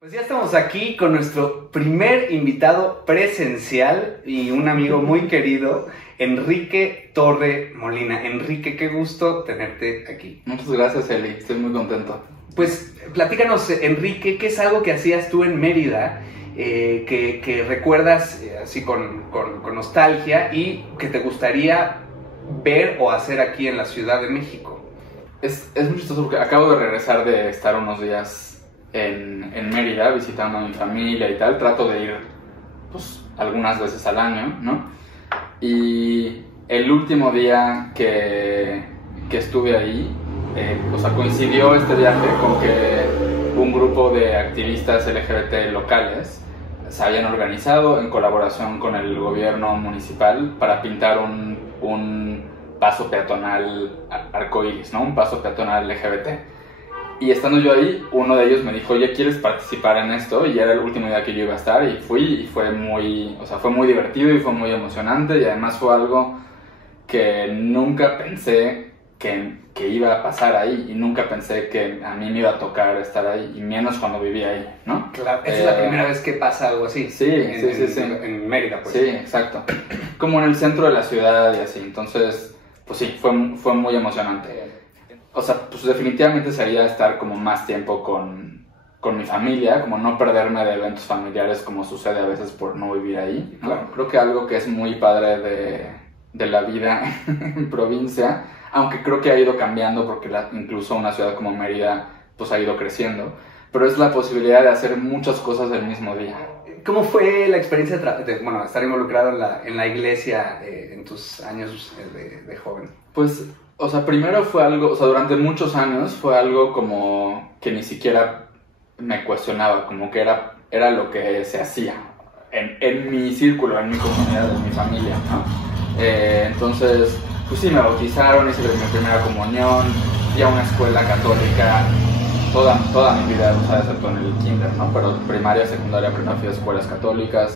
Pues ya estamos aquí con nuestro primer invitado presencial y un amigo muy querido, Enrique Torre Molina. Enrique, qué gusto tenerte aquí. Muchas gracias, Eli. Estoy muy contento. Pues platícanos, Enrique, ¿qué es algo que hacías tú en Mérida que recuerdas así con nostalgia y que te gustaría ver o hacer aquí en la Ciudad de México? Es muy chistoso porque acabo de regresar de estar unos días en Mérida visitando a mi familia y tal. Trato de ir pues algunas veces al año, ¿no? Y el último día que estuve ahí, coincidió este viaje con que un grupo de activistas LGBT locales se habían organizado en colaboración con el gobierno municipal para pintar un paso peatonal arcoíris, ¿no? Un paso peatonal LGBT. Y estando yo ahí, uno de ellos me dijo, oye, ¿quieres participar en esto? Y era el último día que yo iba a estar y fui, y fue muy divertido y fue muy emocionante, y además fue algo que nunca pensé que iba a pasar ahí, y nunca pensé que a mí me iba a tocar estar ahí, y menos cuando vivía ahí, ¿no? Claro, esa es la primera vez que pasa algo así. Sí, en Mérida, pues. Sí, exacto. Como en el centro de la ciudad y así, entonces, pues sí, fue muy emocionante. O sea, pues definitivamente sería estar como más tiempo con mi familia, como no perderme de eventos familiares como sucede a veces por no vivir ahí, ¿no? Claro. Creo que algo que es muy padre de la vida en provincia, aunque creo que ha ido cambiando porque incluso una ciudad como Mérida pues ha ido creciendo, pero es la posibilidad de hacer muchas cosas del mismo día. ¿Cómo fue la experiencia de estar involucrado en la iglesia en tus años de joven? Pues, o sea, primero fue algo, o sea, durante muchos años fue algo como que ni siquiera me cuestionaba, como que era lo que se hacía en mi círculo, en mi comunidad, en mi familia, ¿no? Entonces, pues sí, me bautizaron, hice mi primera comunión, fui a una escuela católica toda mi vida, o sea, excepto en el kinder, ¿no? Pero primaria, secundaria, primero fui a escuelas católicas.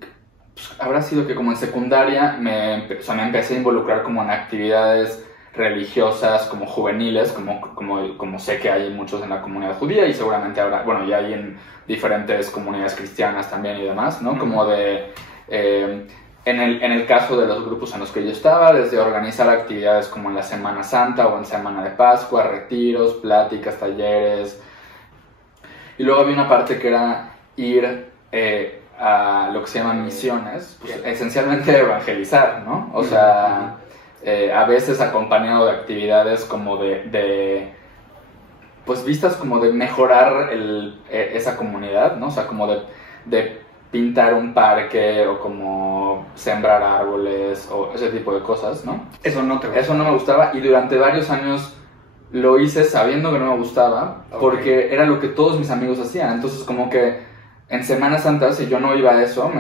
Pues, habrá sido que como en secundaria me empecé a involucrar como en actividades religiosas, como juveniles, como sé que hay muchos en la comunidad judía, y seguramente habrá, bueno, ya hay en diferentes comunidades cristianas también y demás, ¿no? Como de, en el caso de los grupos en los que yo estaba, desde organizar actividades como en la Semana Santa o en Semana de Pascua, retiros, pláticas, talleres. Y luego había una parte que era ir a lo que se llaman misiones, pues, esencialmente evangelizar, ¿no? O sea, a veces acompañado de actividades como pues vistas como de mejorar esa comunidad, ¿no? O sea, como de pintar un parque o como sembrar árboles o ese tipo de cosas, ¿no? Eso no me gustaba, y durante varios años lo hice sabiendo que no me gustaba, porque era lo que todos mis amigos hacían. Entonces como que en Semana Santa, si yo no iba a eso,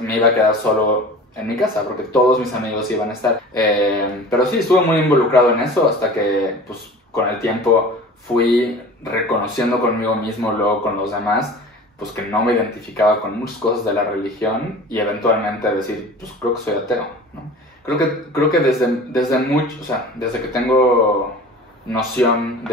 me iba a quedar solo en mi casa, porque todos mis amigos iban a estar. Pero sí, estuve muy involucrado en eso hasta que, pues, con el tiempo fui reconociendo conmigo mismo, luego con los demás, pues que no me identificaba con muchas cosas de la religión, y eventualmente decir, pues creo que soy ateo, ¿no? Creo que desde mucho, o sea, desde que tengo noción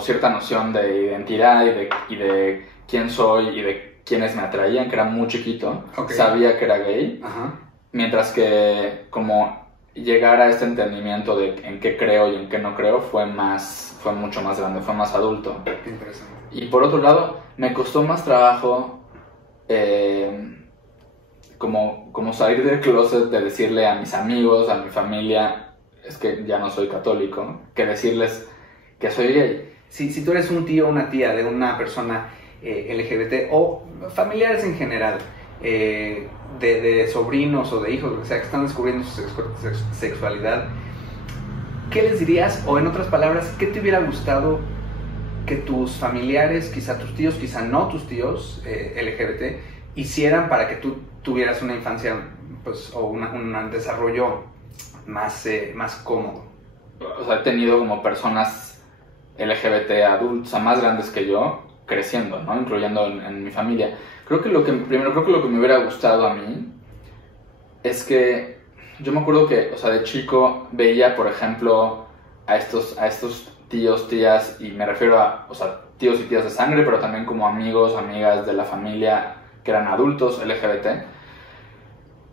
cierta noción de identidad y de quién soy y de quiénes me atraían, que era muy chiquito, sabía que era gay. Ajá. Mientras que como llegar a este entendimiento de en qué creo y en qué no creo fue mucho más grande, fue más adulto. Qué interesante. Y por otro lado, me costó más trabajo como salir del closet, de decirle a mis amigos, a mi familia, es que ya no soy católico, que decirles que soy gay. Si tú eres un tío o una tía de una persona LGBT o familiares en general, de sobrinos o de hijos, o sea, que están descubriendo su sexualidad, ¿qué les dirías? O en otras palabras, ¿qué te hubiera gustado que tus familiares, quizá tus tíos, quizá no tus tíos LGBT, hicieran para que tú tuvieras una infancia, pues, o un desarrollo más cómodo? O sea, he tenido como personas LGBT adultos, o sea, más grandes que yo, creciendo, ¿no? Incluyendo en mi familia. Creo que lo que me hubiera gustado a mí es que yo me acuerdo que, o sea, de chico veía, por ejemplo, a estos tíos, tías, y me refiero a, o sea, tíos y tías de sangre, pero también como amigos, amigas de la familia que eran adultos LGBT.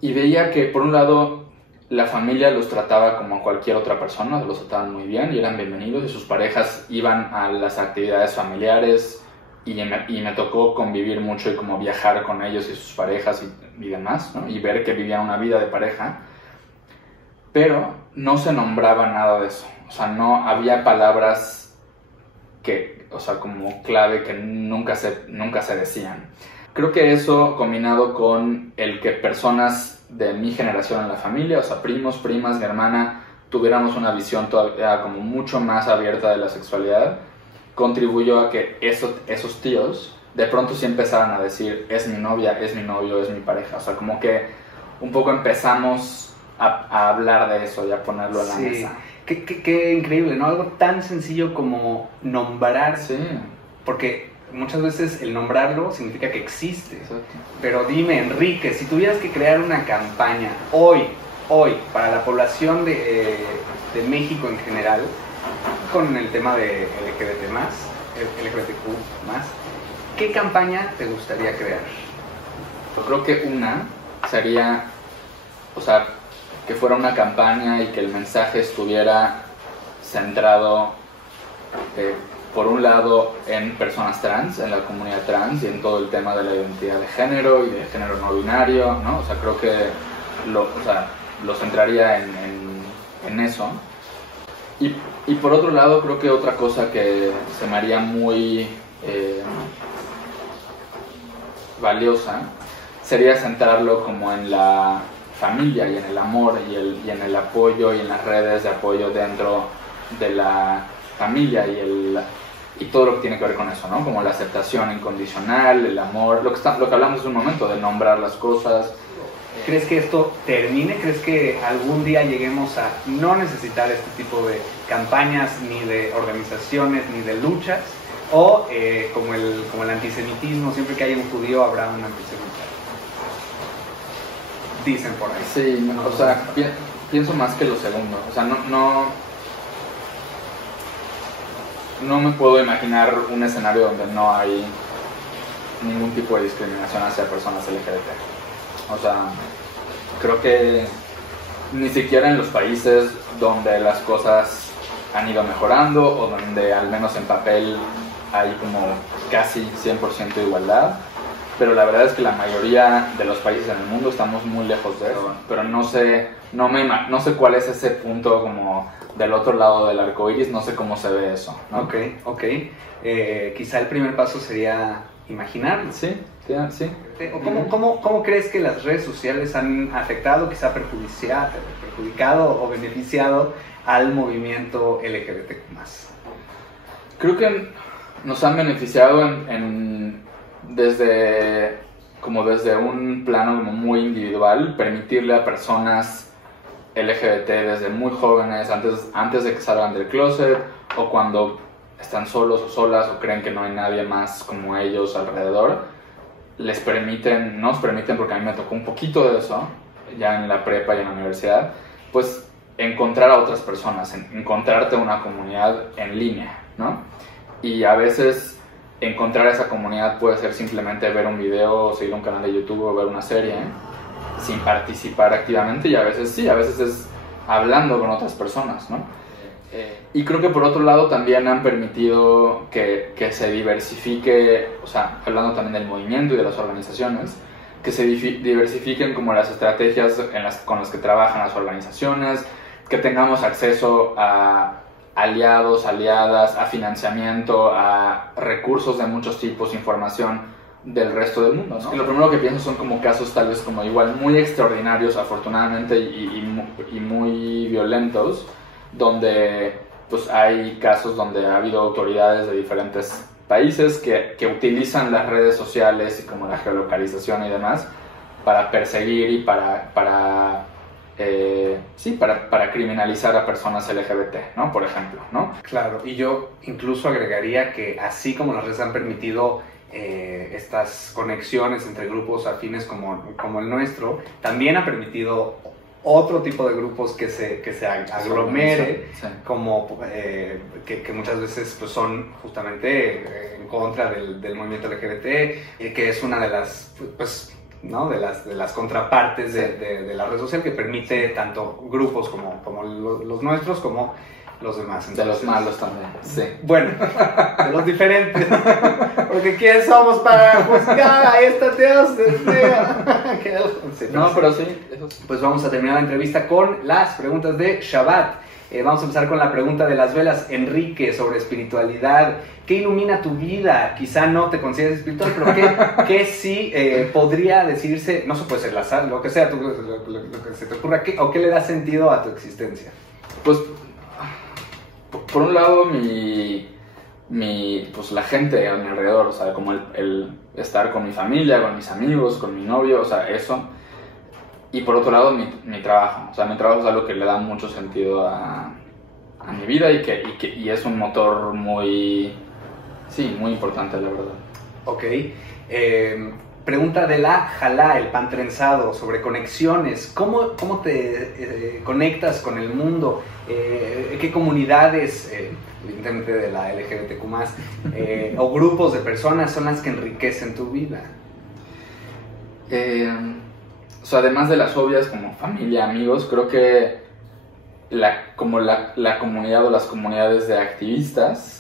Y veía que, por un lado, la familia los trataba como a cualquier otra persona, los trataban muy bien y eran bienvenidos, y sus parejas iban a las actividades familiares, y me tocó convivir mucho y como viajar con ellos y sus parejas y demás, ¿no? Y ver que vivían una vida de pareja, pero no se nombraba nada de eso. O sea, no había palabras que, o sea, como clave que nunca se decían. Creo que eso, combinado con el que personas de mi generación en la familia, o sea, primos, primas, mi hermana, tuviéramos una visión todavía como mucho más abierta de la sexualidad, contribuyó a que esos tíos de pronto sí empezaran a decir, es mi novia, es mi novio, es mi pareja. O sea, como que un poco empezamos a hablar de eso y a ponerlo en la mesa. Qué increíble, ¿no? Algo tan sencillo como nombrar. Sí. Porque muchas veces el nombrarlo significa que existe. Exacto. Pero dime, Enrique, si tuvieras que crear una campaña hoy, para la población de México en general, con el tema de LGBTQ+, ¿qué campaña te gustaría crear? Yo creo que una sería, o sea, que fuera una campaña y que el mensaje estuviera centrado, por un lado, en personas trans, en la comunidad trans y en todo el tema de la identidad de género y de género no binario, ¿no? O sea, creo que lo centraría en eso. Y por otro lado, creo que otra cosa que se me haría muy valiosa sería centrarlo como en la familia y en el amor y en el apoyo y en las redes de apoyo dentro de la familia y todo lo que tiene que ver con eso, ¿no? Como la aceptación incondicional, el amor, lo que hablamos hace un momento, de nombrar las cosas. ¿Crees que esto termine? ¿Crees que algún día lleguemos a no necesitar este tipo de campañas, ni de organizaciones, ni de luchas? ¿O como el antisemitismo, siempre que haya un judío habrá un antisemita? Dicen por ahí. Sí, o sea, pienso más que lo segundo. O sea, no me puedo imaginar un escenario donde no hay ningún tipo de discriminación hacia personas LGBT. O sea, creo que ni siquiera en los países donde las cosas han ido mejorando o donde al menos en papel hay como casi 100% de igualdad, pero la verdad es que la mayoría de los países en el mundo estamos muy lejos de eso. Pero no sé cuál es ese punto como del otro lado del arco iris, no sé cómo se ve eso, ¿no? Ok. Quizá el primer paso sería imaginarlo. Sí. ¿Cómo crees que las redes sociales han afectado, quizá perjudicado o beneficiado al movimiento LGBTQ+? Creo que nos han beneficiado desde un plano como muy individual, permitirle a personas LGBT desde muy jóvenes, antes de que salgan del closet, o cuando están solos o solas o creen que no hay nadie más como ellos alrededor, nos permiten, porque a mí me tocó un poquito de eso, ya en la prepa y en la universidad, pues encontrar a otras personas, encontrarte una comunidad en línea, ¿no? Y a veces encontrar esa comunidad puede ser simplemente ver un video, o seguir un canal de YouTube o ver una serie, sin participar activamente, y a veces sí, a veces es hablando con otras personas, ¿no? Y creo que por otro lado también han permitido que se diversifique, o sea, hablando también del movimiento y de las organizaciones, que se diversifiquen como las estrategias con las que trabajan las organizaciones, que tengamos acceso a aliados, aliadas, a financiamiento, a recursos de muchos tipos, información del resto del mundo, ¿no? Y lo primero que pienso son como casos tal vez como igual muy extraordinarios, afortunadamente, y muy violentos, donde pues hay casos donde ha habido autoridades de diferentes países que utilizan las redes sociales y como la geolocalización y demás para perseguir y para criminalizar a personas LGBT, ¿no? Por ejemplo, ¿no? Claro, y yo incluso agregaría que así como las redes han permitido estas conexiones entre grupos afines como el nuestro, también ha permitido otro tipo de grupos que se aglomere, sí. Como que muchas veces pues, son justamente en contra del movimiento LGBT, que es una de las, pues, ¿no? de las contrapartes de la red social, que permite tanto grupos como los nuestros como los demás. Entonces, de los malos también, sí. Bueno, de los diferentes. Porque ¿quiénes somos para juzgar a esta teosofía? Sí, no, pero sí. Eso sí. Pues vamos a terminar la entrevista con las preguntas de Shabbat. Vamos a empezar con la pregunta de las velas. Enrique, sobre espiritualidad. ¿Qué ilumina tu vida? Quizá no te consideres espiritual, pero ¿qué sí podría decirse? No se puede ser lo que sea, lo que se te ocurra. ¿O qué le da sentido a tu existencia? Pues, por un lado, pues la gente a mi alrededor, o sea, como el estar con mi familia, con mis amigos, con mi novio, o sea, eso. Y por otro lado, mi trabajo. O sea, mi trabajo es algo que le da mucho sentido a mi vida y es un motor muy importante, la verdad. Ok. Pregunta de la Jalá, el pan trenzado, sobre conexiones. ¿Cómo te conectas con el mundo? ¿Qué comunidades, evidentemente de la LGBTQ+, o grupos de personas son las que enriquecen tu vida? O sea, además de las obvias como familia, amigos, creo que la comunidad o las comunidades de activistas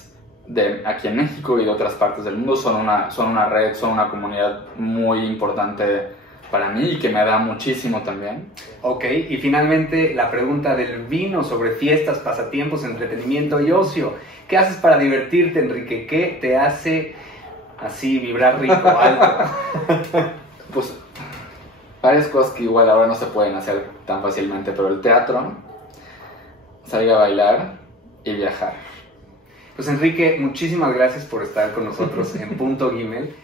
de aquí en México y de otras partes del mundo son una red, son una comunidad muy importante para mí y que me da muchísimo también. Ok, y finalmente la pregunta del vino, sobre fiestas, pasatiempos, entretenimiento y ocio. ¿Qué haces para divertirte, Enrique? ¿Qué te hace así vibrar rico, alto? Pues varias cosas que igual ahora no se pueden hacer tan fácilmente, pero el teatro, salir a bailar y viajar. Pues Enrique, muchísimas gracias por estar con nosotros en Punto Gimel.